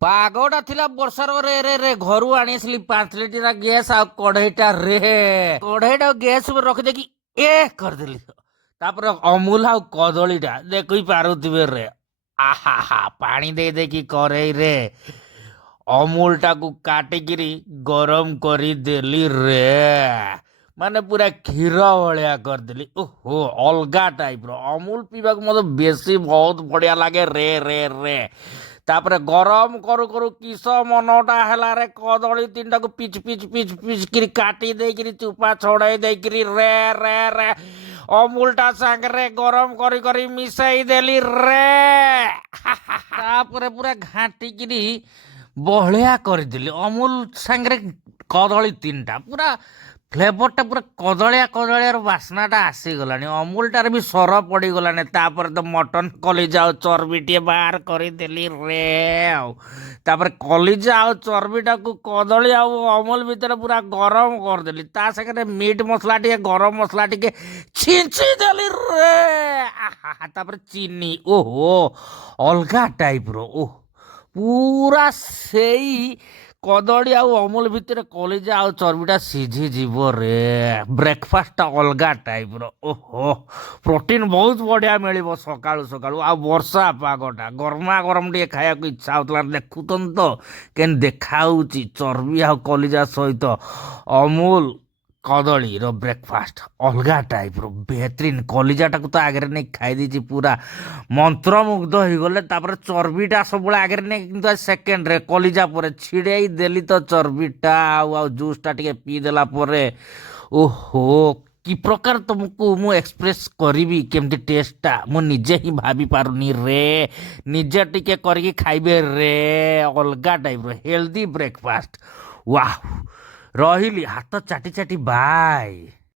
ପାଗଟା ଥିଲା ବର୍ଷାର ରେ ରେ ରେ ଘରୁ ଆଣି ଆସିଲି 5 ଲିଟର ଗ୍ୟାସ୍ ଆଉ କଢେଇଟା ରେ କଢେଇଟା ଗ୍ୟାସ୍ ଉପରେ ରଖିଦେଇକି କରିଦେଲି। ତାପରେ ଅମୁଲ ଆଉ କଦଳୀଟା ଦେଖି ପାରୁଥିବେ ରେ ଆହା ପାଣି ଦେଇ ଦେଇକି କରେଇରେ ଅମୁଲଟାକୁ କାଟିକିରି ଗରମ କରିଦେଲି ରେ ମାନେ ପୁରା କ୍ଷୀର ଭଳିଆ କରିଦେଲି। ଓହୋ ଅଲଗା ଟାଇପର ଅମୁଲ ପିଇବାକୁ ମତେ ବେଶୀ ବହୁତ ବଢିଆ ଲାଗେ ରେ ରେ ରେ ତାପରେ ଗରମ କରୁ କରୁ କିସ ମନଟା ହେଲାରେ କଦଳୀ ତିନିଟାକୁ ପିଚ୍ ପିଚ୍ ପିଚ୍ ପିଚ୍ କିରି କାଟି ଦେଇକିରି ଚୁପା ଛଡେଇ ଦେଇକିରି ରେ ରେ ରେ ଅମୁଲଟା ସାଙ୍ଗରେ ଗରମ କରି କରି ମିଶେଇ ଦେଲି ରେ ତାପରେ ପୁରା ଘାଣ୍ଟିକିରି ବହଳିଆ କରିଦେଲି ଅମୁଲ ସାଙ୍ଗରେ କଦଳୀ ତିନିଟା ପୁରା ଫ୍ଲେଭରଟା ପୁରା କଦଳିଆ କଦଳିଆର ବାସ୍ନାଟା ଆସିଗଲାଣି ଅମୁଲଟାରେ ବି ସର ପଡ଼ିଗଲାଣି। ତାପରେ ତ ମଟନ କଲିଜା ଆଉ ଚର୍ବି ଟିକେ ବାହାର କରିଦେଲି ରେ ଆଉ ତାପରେ କଲିଜା ଆଉ ଚର୍ବିଟାକୁ କଦଳୀ ଆଉ ଅମୁଲ ଭିତରେ ପୁରା ଗରମ କରିଦେଲି। ତା ସାଙ୍ଗରେ ମିଟ୍ ମସଲା ଟିକେ ଗରମ ମସଲା ଟିକେ ଛିଞ୍ଚି ଦେଲି ରେ ତାପରେ ଚିନି ଓହୋ ଅଲଗା ଟାଇପର ଓହ ପୁରା ସେଇ କଦଳୀ ଆଉ ଅମୁଲ ଭିତରେ କଲିଜା ଆଉ ଚର୍ବିଟା ସିଝିଯିବ ରେ ବ୍ରେକଫାଷ୍ଟଟା ଅଲଗା ଟାଇପର ଓହୋ ପ୍ରୋଟିନ ବହୁତ ବଢିଆ ମିଳିବ ସକାଳୁ ସକାଳୁ। ଆଉ ବର୍ଷା ପାଗଟା ଗରମା ଗରମ ଟିକେ ଖାଇବାକୁ ଇଚ୍ଛା ହଉଥିଲା। ଦେଖୁଛନ୍ତି ତ କେମିତି ଦେଖାଉଛି ଚର୍ବି ଆଉ କଲିଜା ସହିତ ଅମୁଲ କଦଳୀର ବ୍ରେକଫାଷ୍ଟ ଅଲଗା ଟାଇପର ବେହତରିନ। କଲିଜାଟାକୁ ତ ଆଗରେ ନେଇ ଖାଇ ଦେଇଛି ପୁରା ମନ୍ତ୍ରମୁଗ୍ଧ ହେଇଗଲେ। ତାପରେ ଚର୍ବିଟା ସବୁବେଳେ ଆଗରେ ନେଇ କିନ୍ତୁ ସେକେଣ୍ଡରେ କଲିଜା ପରେ ଛିଡେଇ ଦେଲି ତ ଚର୍ବିଟା ଆଉ ଜୁସଟା ଟିକେ ପିଇଦେଲା ପରେ ଓହୋ କି ପ୍ରକାର ତମକୁ ମୁଁ ଏକ୍ସପ୍ରେସ୍ କରିବି କେମିତି ଟେଷ୍ଟଟା ମୁଁ ନିଜେ ହିଁ ଭାବି ପାରୁନି ରେ ନିଜେ ଟିକେ କରିକି ଖାଇବେ ରେ ଅଲଗା ଟାଇପର ହେଲ୍ଦି ବ୍ରେକଫାଷ୍ଟ ୱାଓ ରହିଲି ହାତ ଚାଟି ଚାଟି ବାଏ।